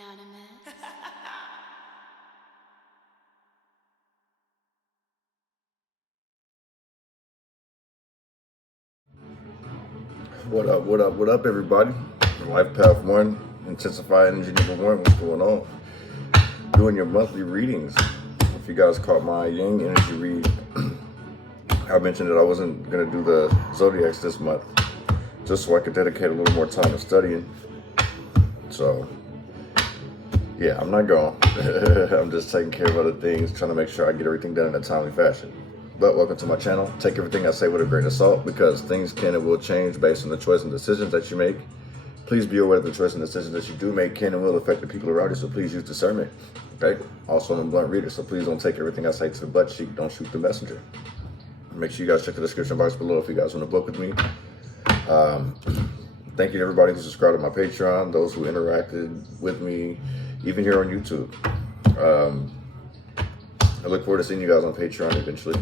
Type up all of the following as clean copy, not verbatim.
Anonymous. What up, what up, what up, everybody? Life Path 1, Intensify Energy number 1, what's going on? Doing your monthly readings. If you guys caught my Yang energy read, I mentioned that I wasn't going to do the Zodiacs this month, just so I could dedicate a little more time to studying. So, yeah, I'm not going. I'm just taking care of other things, trying to make sure I get everything done in a timely fashion. But welcome to my channel. Take everything I say with a grain of salt, because things can and will change based on the choice and decisions that you make. Please be aware that the choice and decisions that you do make can and will affect the people around you, so please use discernment. Okay? Also, I'm a blunt reader, so please don't take everything I say to the butt cheek. Don't shoot the messenger. Make sure you guys check the description box below if you guys want to book with me. Thank you to everybody who subscribed to my Patreon, those who interacted with me, even here on YouTube. I look forward to seeing you guys on Patreon eventually.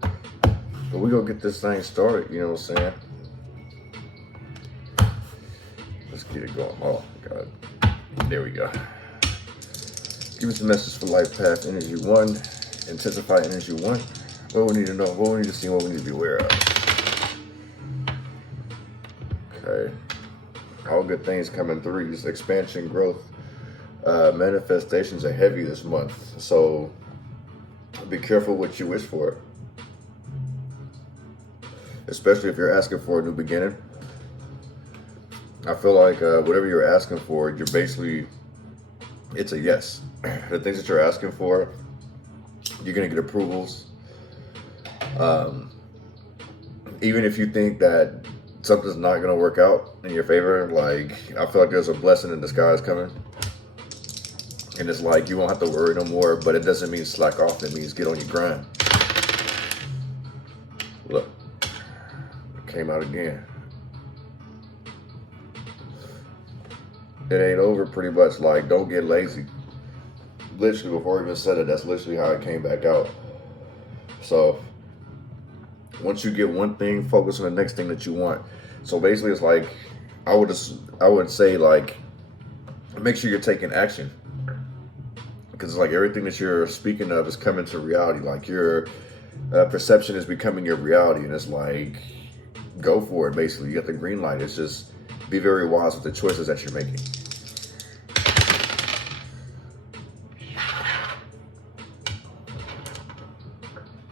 But we gonna get this thing started, you know what I'm saying? Let's get it going. Oh, God. There we go. Give us a message for Life Path Energy 1, Intensify Energy 1. What we need to know, what we need to see, what we need to be aware of. Okay. All good things come in threes. Expansion, growth, manifestations are heavy this month. So be careful what you wish for. Especially if you're asking for a new beginning. I feel like whatever you're asking for, you're basically, it's a yes. The things that you're asking for, you're gonna get approvals. Even if you think that something's not gonna work out in your favor, like, I feel like there's a blessing in disguise coming. And it's like, you won't have to worry no more, but it doesn't mean slack off. It means get on your grind. Look, it came out again. It ain't over, pretty much. Like, don't get lazy. Literally, before I even said it, that's literally how it came back out. So once you get one thing, focus on the next thing that you want. So basically, it's like, I would say, like, make sure you're taking action. Because it's like everything that you're speaking of is coming to reality. Like, your perception is becoming your reality. And it's like, go for it, basically. You got the green light. It's just, be very wise with the choices that you're making.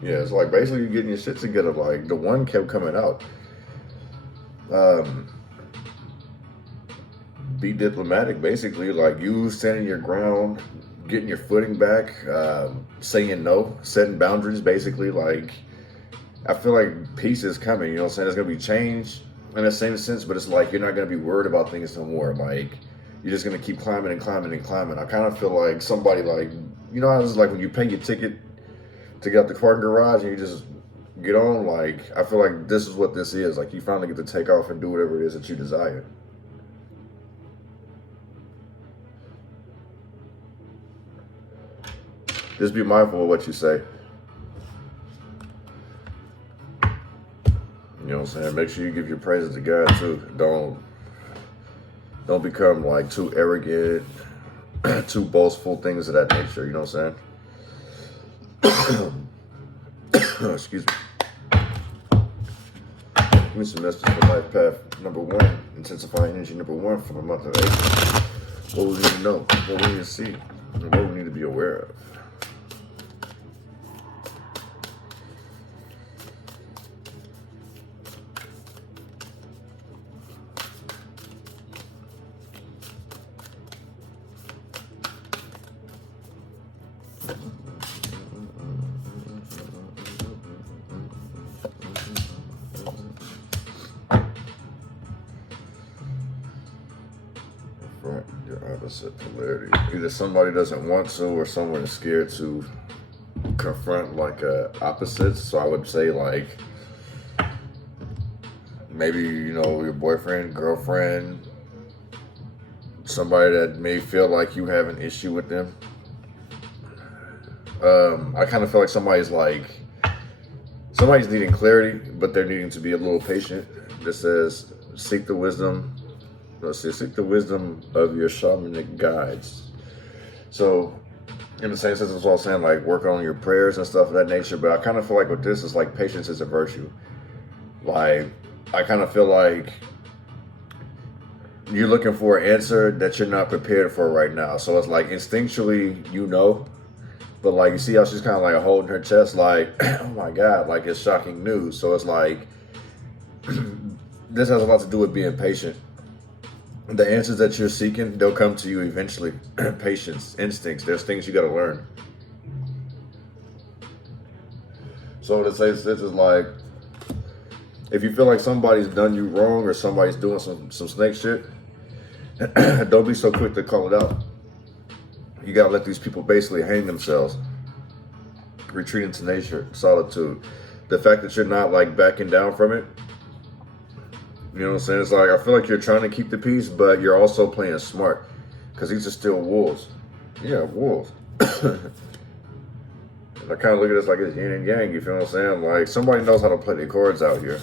Yeah, it's like, basically, you're getting your shit together. Like, the one kept coming out. Be diplomatic, basically. Like, you standing your ground, getting your footing back, saying no, setting boundaries, basically. Like, I feel like peace is coming, you know what I'm saying? There's going to be change in the same sense, but it's like, you're not going to be worried about things no more. Like, you're just going to keep climbing and climbing and climbing. I kind of feel like somebody, like, you know how it's like when you pay your ticket to get out the parking garage and you just get on? Like, I feel like this is what this is. Like, you finally get to take off and do whatever it is that you desire. Just be mindful of what you say. You know what I'm saying? Make sure you give your praises to God too. Don't become like too arrogant, too boastful, things of that nature. You know what I'm saying? Excuse me. Give me some messages for Life Path number 1, Intensify Energy number 1 for the month of April. What we need to know, what we need to see, and what we need to be aware of. Your opposite polarity. Either somebody doesn't want to, or someone is scared to confront like opposites. So I would say, like, maybe, you know, your boyfriend, girlfriend, somebody that may feel like you have an issue with them. I kind of feel like somebody's needing clarity, but they're needing to be a little patient. This says, seek the wisdom Let's see, seek the wisdom of your shamanic guides. So, in the same sense as I was saying, like work on your prayers and stuff of that nature. But I kind of feel like with this, is like patience is a virtue. Like, I kind of feel like you're looking for an answer that you're not prepared for right now. So it's like instinctually, you know, but like you see how she's kind of like holding her chest, like, oh my God, like it's shocking news. So it's like, this has a lot to do with being patient. The answers that you're seeking, they'll come to you eventually. Patience, instincts, there's things you got to learn. So to say this is like, if you feel like somebody's done you wrong or somebody's doing some snake shit, don't be so quick to call it out. You gotta let these people basically hang themselves. Retreat into nature, solitude. The fact that you're not like backing down from it, you know what I'm saying? It's like, I feel like you're trying to keep the peace, but you're also playing smart. Because these are still wolves. Yeah, wolves. I kind of look at this like it's yin and yang, you feel what I'm saying? Like, somebody knows how to play their cards out here.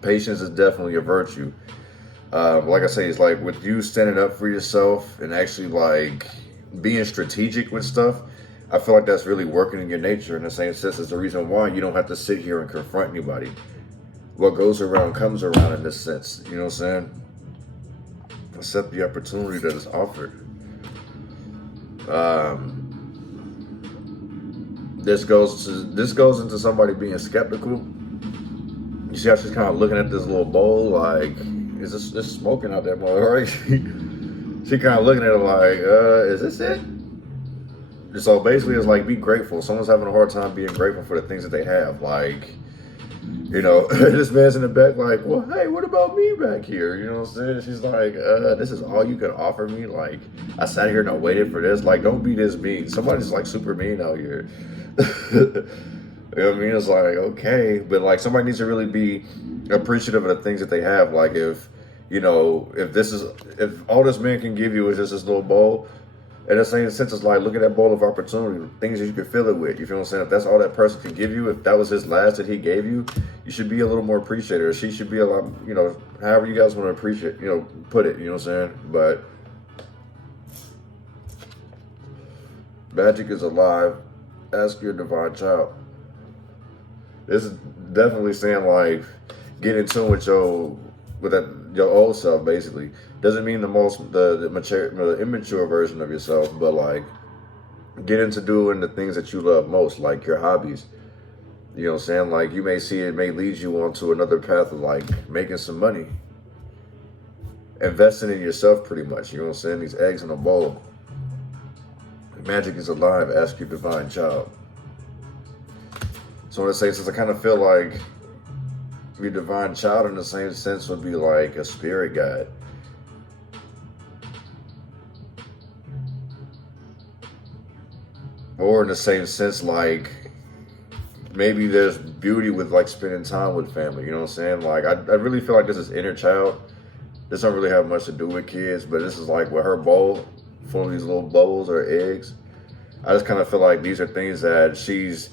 Patience is definitely a virtue. Like I say, it's like with you standing up for yourself and actually like being strategic with stuff, I feel like that's really working in your nature in the same sense as the reason why you don't have to sit here and confront anybody. What goes around comes around in this sense, you know what I'm saying? Accept the opportunity that is offered. This goes into somebody being skeptical. You see how she's kind of looking at this little bowl, like, is this smoking out there, right? She kind of looking at it like, is this it? So basically, it's like, be grateful. Someone's having a hard time being grateful for the things that they have. Like, you know, this man's in the back like, well, hey, what about me back here? You know what I'm saying? She's like, this is all you can offer me? Like, I sat here and I waited for this. Like, don't be this mean. Somebody's like super mean out here. You know what I mean? It's like, okay, but like somebody needs to really be appreciative of the things that they have. Like if, you know, if all this man can give you is just this little bowl, in the same sense, it's like, look at that bowl of opportunity, things that you can fill it with. You feel what I'm saying? If that's all that person can give you, if that was his last that he gave you, you should be a little more appreciative. She should be a lot, you know, however you guys want to appreciate, you know, put it, you know what I'm saying? But magic is alive. Ask your divine child. This is definitely saying like, get in tune with your old self. Basically, doesn't mean the immature version of yourself, but like, get into doing the things that you love most, like your hobbies. You know what I'm saying? Like, you may see it may lead you onto another path of like making some money, investing in yourself, pretty much. You know what I'm saying? These eggs in a bowl. Magic is alive. Ask your divine child. So what I say, since I kind of feel like your divine child in the same sense would be like a spirit guide. Or in the same sense, like maybe there's beauty with like spending time with family, you know what I'm saying? Like I really feel like this is inner child. This don't really have much to do with kids, but this is like with her bowl full of these little bubbles or eggs. I just kind of feel like these are things that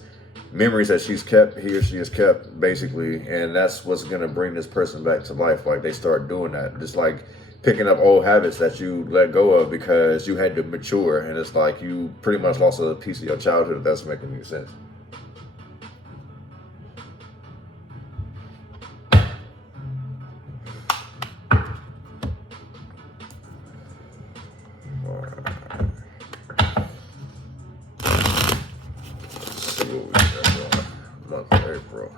memories that he or she has kept, basically, and that's what's gonna bring this person back to life. Like they start doing that, just like picking up old habits that you let go of because you had to mature, and it's like you pretty much lost a piece of your childhood, if that's making any sense. April.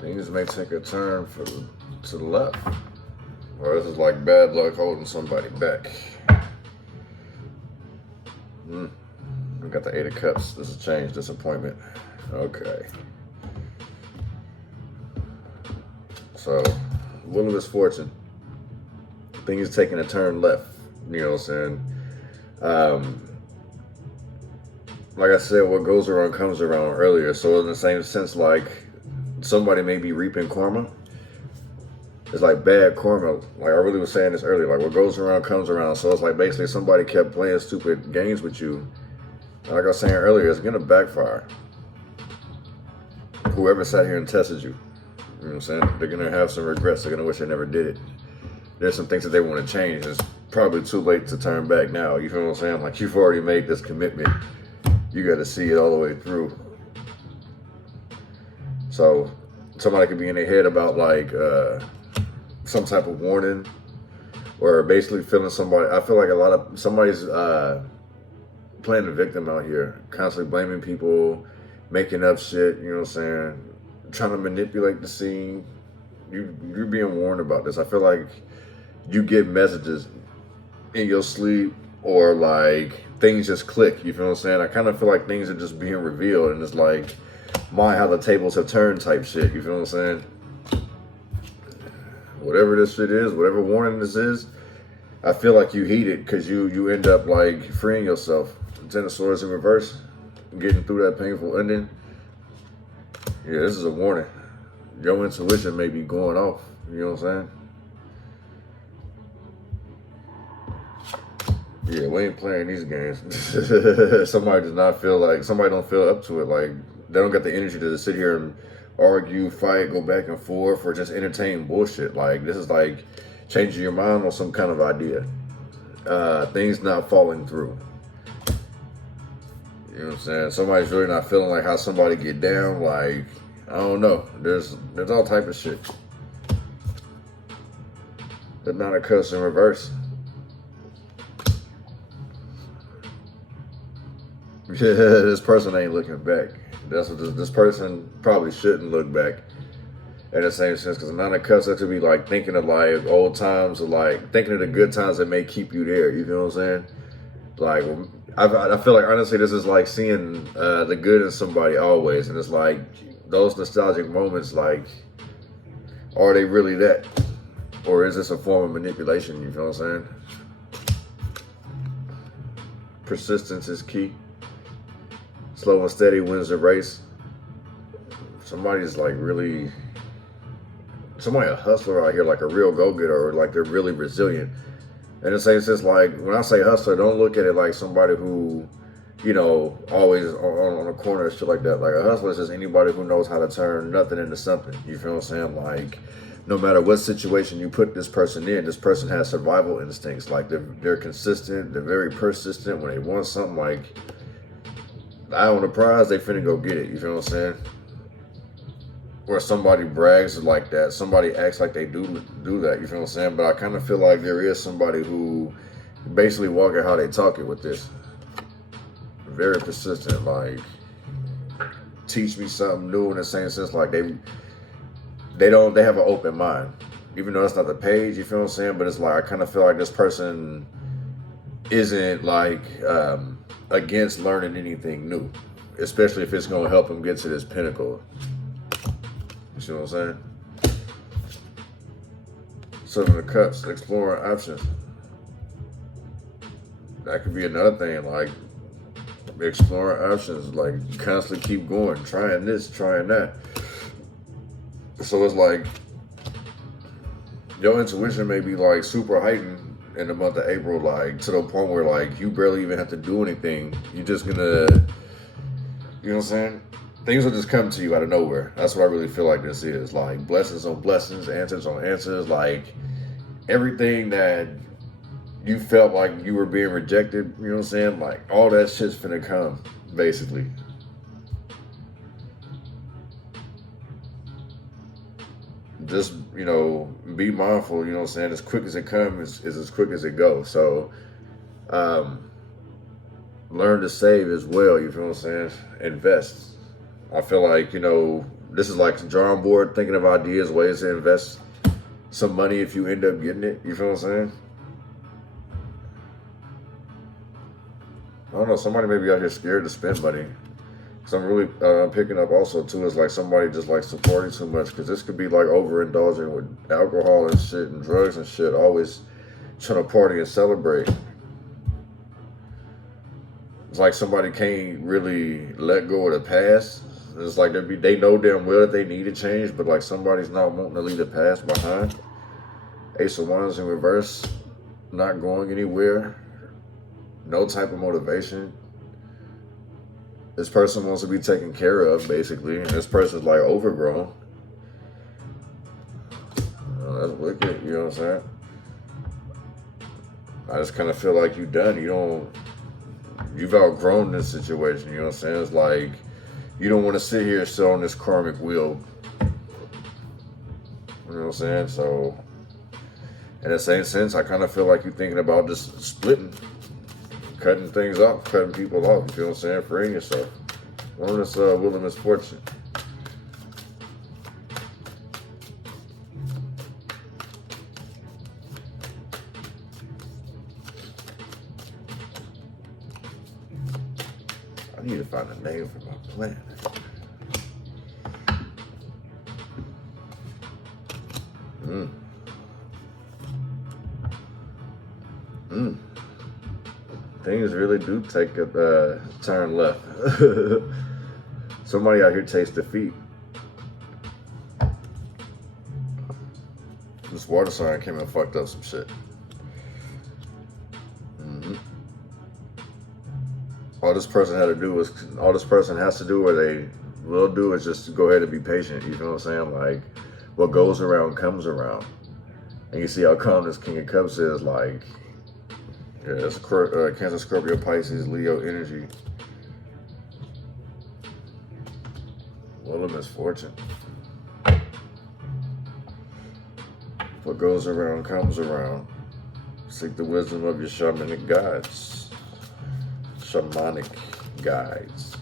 Things may take a turn to the left. Or this is like bad luck holding somebody back. We got the 8 of Cups. This is change, disappointment. Okay. So, Wheel of Misfortune. things taking a turn left. You know what I'm saying? Like I said, what goes around comes around earlier. So in the same sense, like somebody may be reaping karma. It's like bad karma. Like I really was saying this earlier, like what goes around comes around. So it's like basically somebody kept playing stupid games with you. And like I was saying earlier, it's gonna backfire. Whoever sat here and tested you, you know what I'm saying? They're gonna have some regrets. They're gonna wish they never did it. There's some things that they want to change. It's probably too late to turn back now. You feel what I'm saying? Like you've already made this commitment. You got to see it all the way through. So somebody could be in their head about like some type of warning, or basically feeling somebody. I feel like a lot of somebody's playing the victim out here, constantly blaming people, making up shit. You know what I'm saying? Trying to manipulate the scene. You're being warned about this. I feel like you get messages in your sleep, or like things just click. You feel what I'm saying? I kind of feel like things are just being revealed, and it's like, my, how the tables have turned type shit. You feel what I'm saying? Whatever this shit is, whatever warning this is, I feel like you heed it, because you end up like freeing yourself. Ten of Swords in reverse, getting through that painful ending. Yeah, this is a warning. Your intuition may be going off. You know what I'm saying? Yeah, we ain't playing these games. Somebody does not feel like, somebody don't feel up to it. Like, they don't got the energy to sit here and argue, fight, go back and forth, or just entertain bullshit. Like, this is like changing your mind on some kind of idea. Things not falling through. You know what I'm saying? Somebody's really not feeling like how somebody get down. Like, I don't know. There's all type of shit. The Nine of Cups in reverse. Yeah, this person ain't looking back. That's what this person probably shouldn't look back. In the same sense, because the Nine of Cups, that could be like thinking of like old times, or like thinking of the good times that may keep you there. You feel what I'm saying? Like, I feel like honestly, this is like seeing the good in somebody always, and it's like those nostalgic moments. Like, are they really that, or is this a form of manipulation? You feel what I'm saying? Persistence is key. Slow and steady wins the race. Somebody's like really, somebody a hustler out here, like a real go-getter, or like they're really resilient. In the same sense, like when I say hustler, don't look at it like somebody who, you know, always on a corner and shit like that. Like a hustler is just anybody who knows how to turn nothing into something. You feel what I'm saying? Like, no matter what situation you put this person in, this person has survival instincts. Like they're consistent, they're very persistent. When they want something, like eye on the prize, they finna go get it. You feel what I'm saying? Or somebody brags like that, somebody acts like they do that. You feel what I'm saying? But I kind of feel like there is somebody who basically walk it how they talk it with this. Very persistent, like teach me something new, in the same sense, like they have an open mind, even though that's not the page. You feel what I'm saying? But it's like I kind of feel like this person isn't like against learning anything new, especially if it's going to help them get to this pinnacle. You see what I'm saying? Seven of Cups, exploring options. That could be another thing, like exploring options, like constantly keep going, trying this, trying that. So it's like your intuition may be like super heightened in the month of April, like to the point where like you barely even have to do anything. You're just gonna, you know what I'm saying? Things will just come to you out of nowhere. That's what I really feel like this is. Like blessings on blessings, answers on answers. Like everything that you felt like you were being rejected, you know what I'm saying? Like all that shit's finna come, basically. Just, you know, be mindful, you know what I'm saying? As quick as it comes is as quick as it goes. So, learn to save as well, you feel what I'm saying? Invest. I feel like, you know, this is like the drawing board, thinking of ideas, ways to invest some money if you end up getting it. You feel what I'm saying? I don't know, somebody may be out here scared to spend money. So I'm really picking up also too is like somebody just like supporting too much, because this could be like overindulging with alcohol and shit and drugs and shit, always trying to party and celebrate. It's like somebody can't really let go of the past. It's like they know damn well that they need to change, but like somebody's not wanting to leave the past behind. Ace of Wands in reverse, not going anywhere. No type of motivation. This person wants to be taken care of, basically, and this person's like overgrown. Oh, that's wicked, you know what I'm saying? I just kind of feel like you're done. You've outgrown this situation, you know what I'm saying? It's like, you don't want to sit here still on this karmic wheel. You know what I'm saying? So, in the same sense, I kind of feel like you're thinking about just splitting, cutting things off, cutting people off, you feel what I'm saying? Freeing yourself. On this wheel of misfortune. I need to find a name for my plant. Things really do take a turn left. Somebody out here takes defeat. This water sign came and fucked up some shit. All this person has to do, or they will do, is just go ahead and be patient. You know what I'm saying? Like, what goes around comes around. And you see how calm this King of Cups is. Like, yeah, it's Cancer, Scorpio, Pisces, Leo energy. Wheel of misfortune. What goes around comes around. Seek the wisdom of your shamanic guides. Shamanic guides.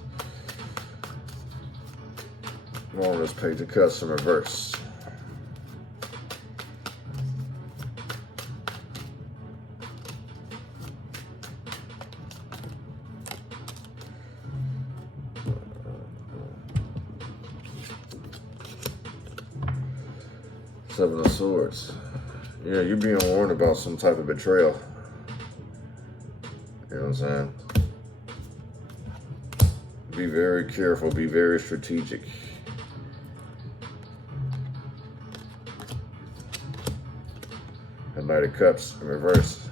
More on this Page of Cups in reverse. Seven of Swords. Yeah, you're being warned about some type of betrayal. You know what I'm saying? Be very careful, be very strategic. The Knight of Cups in reverse.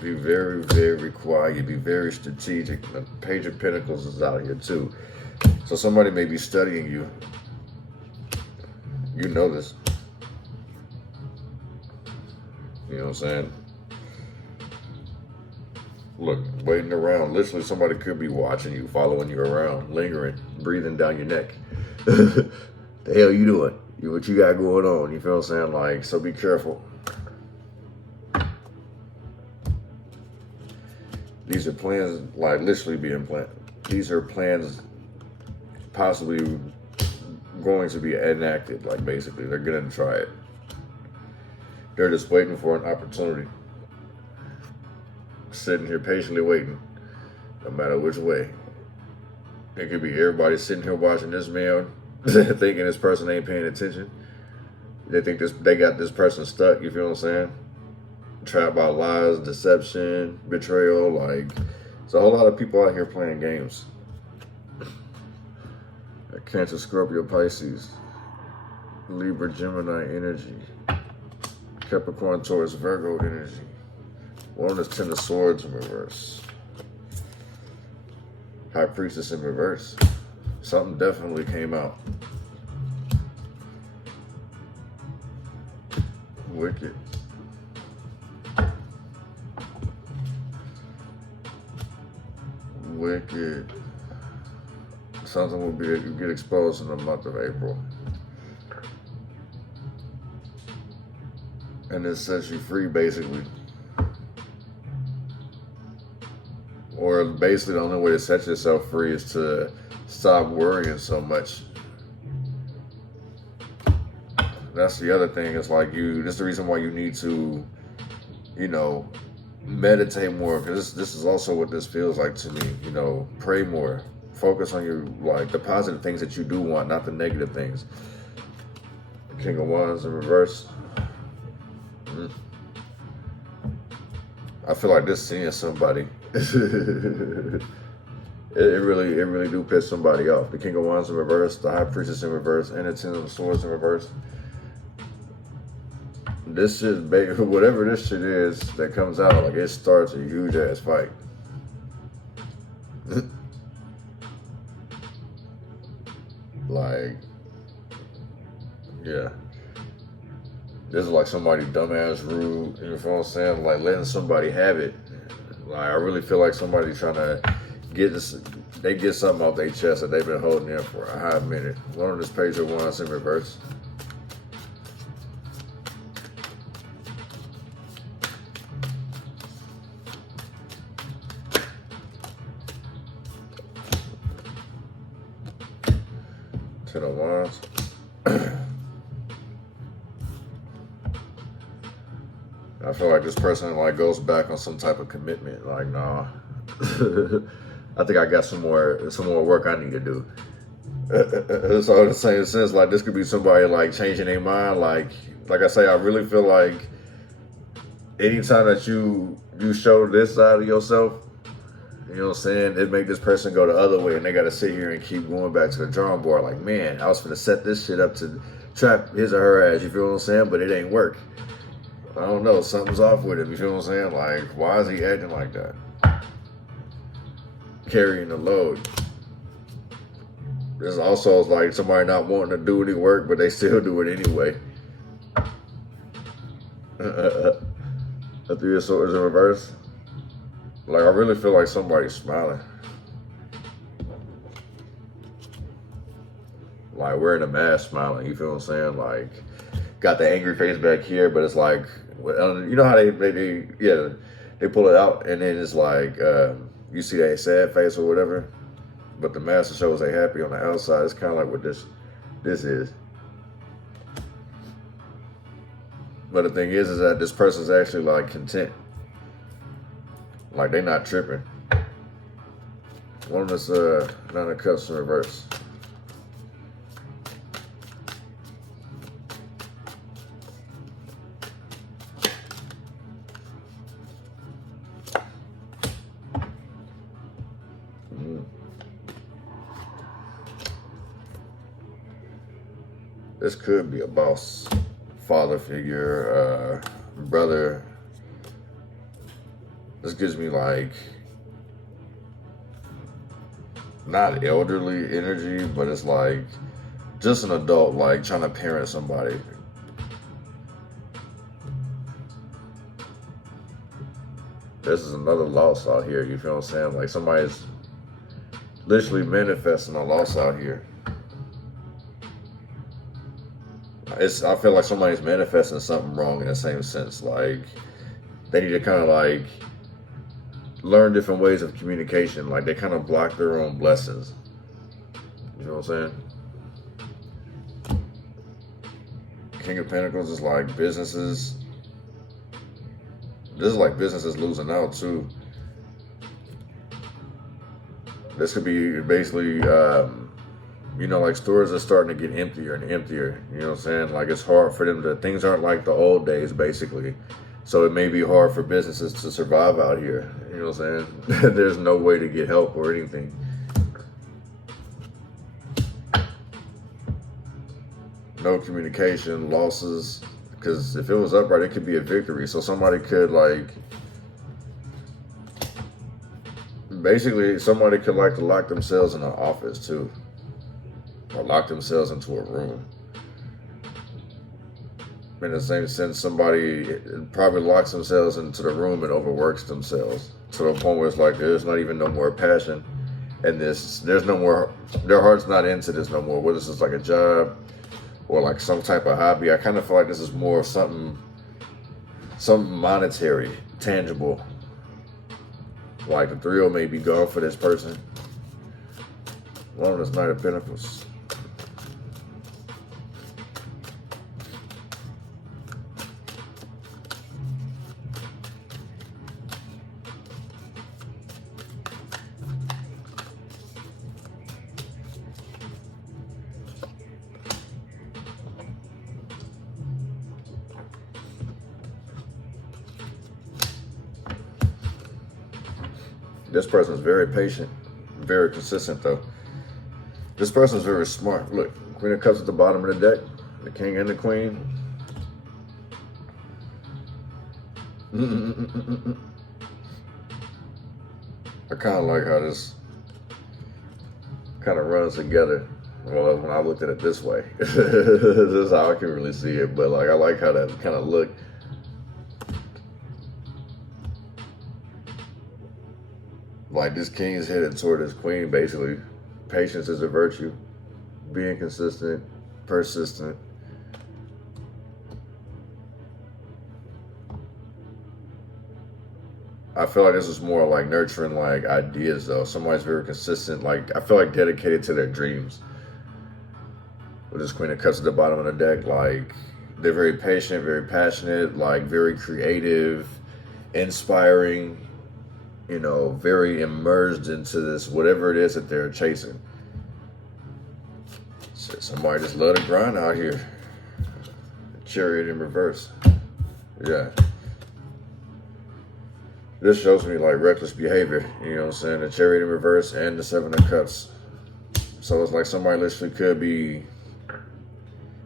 Be very, very quiet, be very strategic. The Page of Pentacles is out here too. So somebody may be studying you. You know this. You know what I'm saying? Look, waiting around. Literally, somebody could be watching you, following you around, lingering, breathing down your neck. The hell you doing? What you got going on? You feel what I'm saying? Like, so be careful. These are plans, like, literally being planned. These are plans possibly going to be enacted. Like, basically, they're going to try it. They're just waiting for an opportunity. Sitting here patiently waiting, no matter which way. It could be everybody sitting here watching this man, thinking this person ain't paying attention. They think they got this person stuck, you feel what I'm saying? Trapped by lies, deception, betrayal. Like, there's a whole lot of people out here playing games. Cancer, Scorpio, Pisces, Libra, Gemini energy. Capricorn, Taurus, Virgo energy. One is Ten of Swords in reverse. High Priestess in reverse. Something definitely came out. Wicked. Wicked. Something will get exposed in the month of April. And it sets you free, basically. Or basically the only way to set yourself free is to stop worrying so much. That's the other thing. It's like that's the reason why you need to, you know, meditate more. Because this is also what this feels like to me. You know, pray more. Focus on your, like, the positive things that you do want, not the negative things. King of Wands in reverse. I feel like this seeing somebody. It really do piss somebody off. The King of Wands in reverse, the High Priestess in reverse, and the Ten of Swords in reverse. This shit, whatever this shit is that comes out, like it starts a huge ass fight. Like, yeah. This is like somebody dumbass rude, you know what I'm saying? Like letting somebody have it. Like I really feel like somebody's trying to get this, they get something off their chest that they've been holding in for a hot minute. One on this Page of Wands in reverse. Ten of Wands. I feel like this person like goes back on some type of commitment. Like, nah, I think I got some more work I need to do. So in the same sense, like this could be somebody like changing their mind. Like I say, I really feel like anytime that you show this side of yourself, you know what I'm saying, it make this person go the other way, and they got to sit here and keep going back to the drawing board. Like, man, I was gonna set this shit up to trap his or her ass. You feel what I'm saying? But it ain't work. I don't know, something's off with him, you feel what I'm saying? Like, why is he acting like that? Carrying the load. There's also like somebody not wanting to do any work, but they still do it anyway. The Three of Swords in reverse. Like, I really feel like somebody's smiling. Like, wearing a mask smiling, you feel what I'm saying? Like, got the angry face back here, but it's like, you know how they pull it out, and then it's like, you see that sad face or whatever, but the mask shows they happy on the outside. It's kind of like what this is. But the thing is that this person's actually like content. Like they not tripping. One of this Nine of Cups in reverse. This could be a boss, father figure, brother. This gives me like, not elderly energy, but it's like just an adult, like trying to parent somebody. This is another loss out here, you feel what I'm saying? Like somebody's literally manifesting a loss out here. I feel like somebody's manifesting something wrong in the same sense. Like they need to kind of like learn different ways of communication. Like they kind of block their own blessings. You know what I'm saying? King of Pentacles is like businesses. This is like businesses losing out too. This could be basically, you know, like stores are starting to get emptier and emptier. You know what I'm saying? Like it's hard for them to, things aren't like the old days basically. So it may be hard for businesses to survive out here. You know what I'm saying? There's no way to get help or anything. No communication, losses. Because if it was upright, it could be a victory. So somebody could like, basically somebody could like to lock themselves in an office too. Or lock themselves into a room. In the same sense, somebody probably locks themselves into the room and overworks themselves to the point where it's like there's not even no more passion in this. There's no more, their heart's not into this no more. Whether this is like a job or like some type of hobby, I kind of feel like this is more of something monetary, tangible. Like the thrill may be gone for this person. One of this Knight of Pentacles. This person is very patient, very consistent though. This person is very smart. Look, Queen of Cups at the bottom of the deck, the King and the Queen. I kind of like how this kind of runs together. Well, when I looked at it this way, this is how I can really see it. But like, I like how that kind of look. Like this King is headed toward this Queen, basically. Patience is a virtue. Being consistent, persistent. I feel like this is more like nurturing like ideas though. Somebody's very consistent, like I feel like dedicated to their dreams. With this Queen of Cups at the bottom of the deck, like they're very patient, very passionate, like very creative, inspiring, you know, very immersed into this, whatever it is that they're chasing. So somebody just love to grind out here. Chariot in reverse. Yeah. This shows me like reckless behavior, you know what I'm saying? The Chariot in reverse and the Seven of Cups. So it's like somebody literally could be,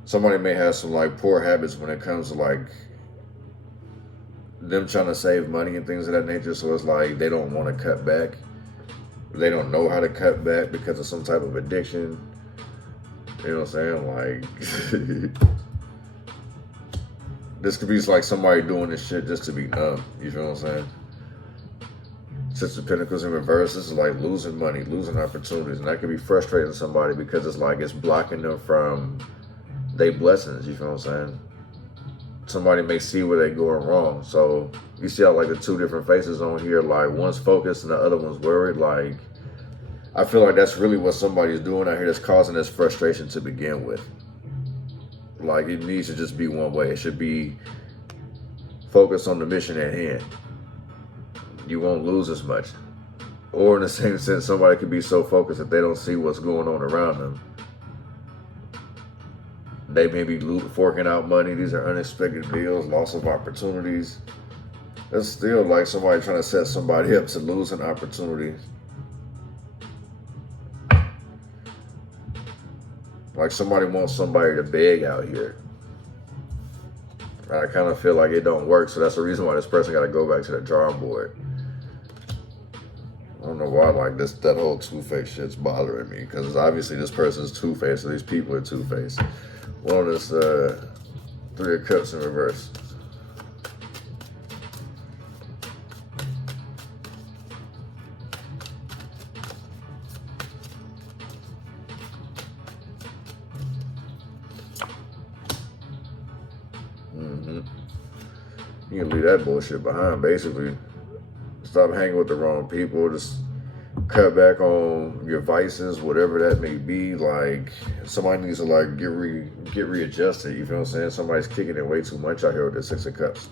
somebody may have some like poor habits when it comes to like them trying to save money and things of that nature. So it's like they don't want to cut back. They don't know how to cut back because of some type of addiction. You know what I'm saying? Like, this could be like somebody doing this shit just to be numb. You feel what I'm saying? Six of Pentacles in reverse, this is like losing money, losing opportunities. And that could be frustrating to somebody because it's like it's blocking them from their blessings. You feel what I'm saying? Somebody may see where they're going wrong. So you see how like the two different faces on here, like one's focused and the other one's worried. Like, I feel like that's really what somebody's doing out here that's causing this frustration to begin with. Like, it needs to just be one way. It should be focused on the mission at hand. You won't lose as much. Or in the same sense, somebody could be so focused that they don't see what's going on around them. They may be forking out money. These are unexpected bills, loss of opportunities. It's still like somebody trying to set somebody up to lose an opportunity. Like somebody wants somebody to beg out here. I kind of feel like it don't work, so that's the reason why this person got to go back to the drawing board. I don't know why like that whole two-faced shit's bothering me, because obviously this person's two-faced, so these people are two-faced. One is Three of Cups in reverse. You can leave that bullshit behind, basically. Stop hanging with the wrong people. Just cut back on your vices, whatever that may be. Like, somebody needs to like get readjusted. You feel what I'm saying? Somebody's kicking it way too much out here with the Six of Cups.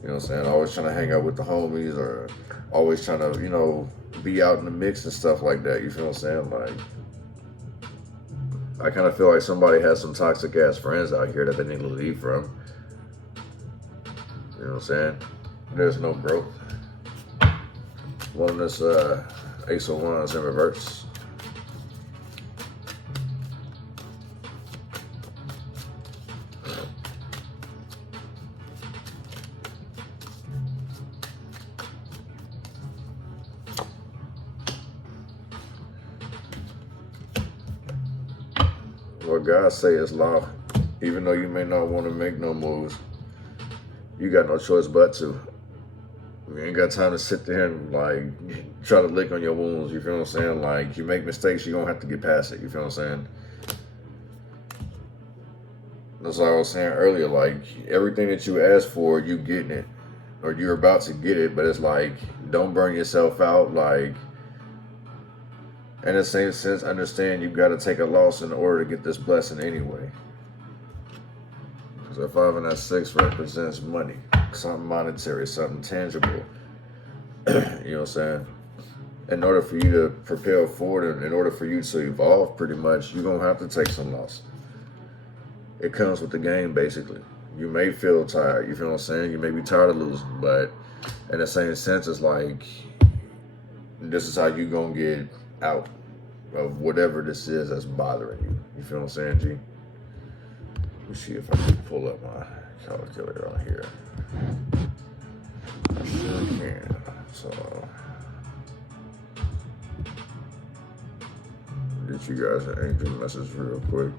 You know what I'm saying? Always trying to hang out with the homies, or always trying to, you know, be out in the mix and stuff like that. You feel what I'm saying? Like, I kind of feel like somebody has some toxic ass friends out here that they need to leave from. You know what I'm saying? There's no growth. One this Ace of Wands in reverse. What God say is law. Even though you may not want to make no moves, you got no choice but to. You ain't got time to sit there and like try to lick on your wounds. You feel what I'm saying? Like, you make mistakes, you're gonna have to get past it. You feel what I'm saying? That's what I was saying earlier. Like, everything that you ask for, you getting it, or you're about to get it. But it's like, don't burn yourself out. Like, in the same sense, understand you got to take a loss in order to get this blessing anyway. So 5 and that 6 represents money, something monetary, something tangible. You know what I'm saying? In order for you to propel forward, and in order for you to evolve, pretty much, you're going to have to take some loss. It comes with the game, basically. You may feel tired, you feel what I'm saying? You may be tired of losing, but in the same sense, it's like, this is how you gonna get out of whatever this is that's bothering you. You feel what I'm saying, G? Let me see if I can pull up my calculator on here. I sure can. So, get you guys an angel message real quick.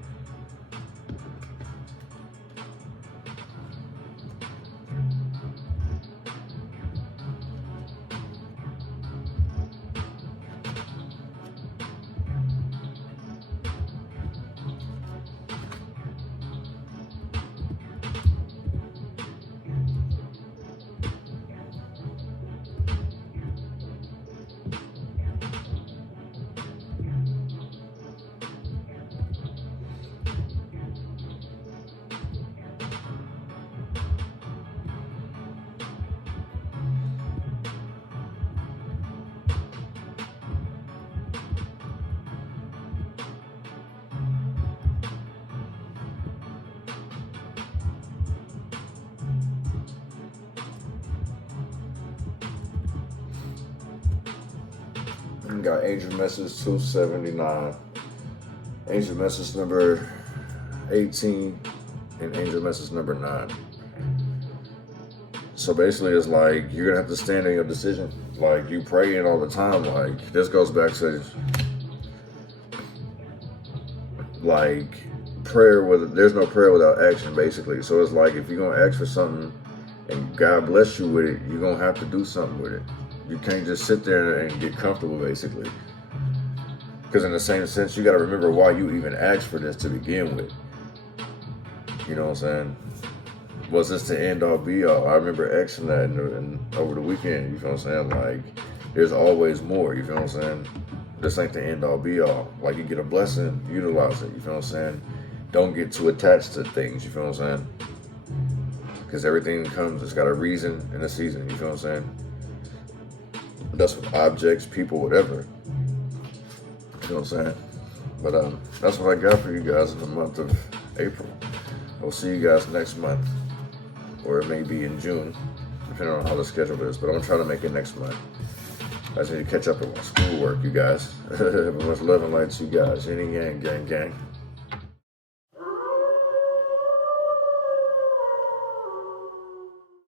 Got angel message 279, angel message number 18, and angel message number 9. So basically it's like you're gonna have to stand in your decision. Like you praying all the time. Like this goes back to like prayer there's no prayer without action, basically. So it's like if you're gonna ask for something and God bless you with it, you're gonna have to do something with it. You can't just sit there and get comfortable, basically. Because in the same sense, you got to remember why you even asked for this to begin with. You know what I'm saying? Was this the end all be all? I remember asking that over the weekend. You feel what I'm saying? Like, there's always more. You feel what I'm saying? This ain't the end all be all. Like, you get a blessing, utilize it. You feel what I'm saying? Don't get too attached to things. You feel what I'm saying? Because everything comes, it's got a reason and a season. You feel what I'm saying? That's with objects, people, whatever. You know what I'm saying? But that's what I got for you guys in the month of April. I'll see you guys next month. Or it may be in June, depending on how the schedule is. But I'm going to try to make it next month. I just need to catch up with my schoolwork, you guys. Much love and light to you guys. Yin and yang, gang, gang.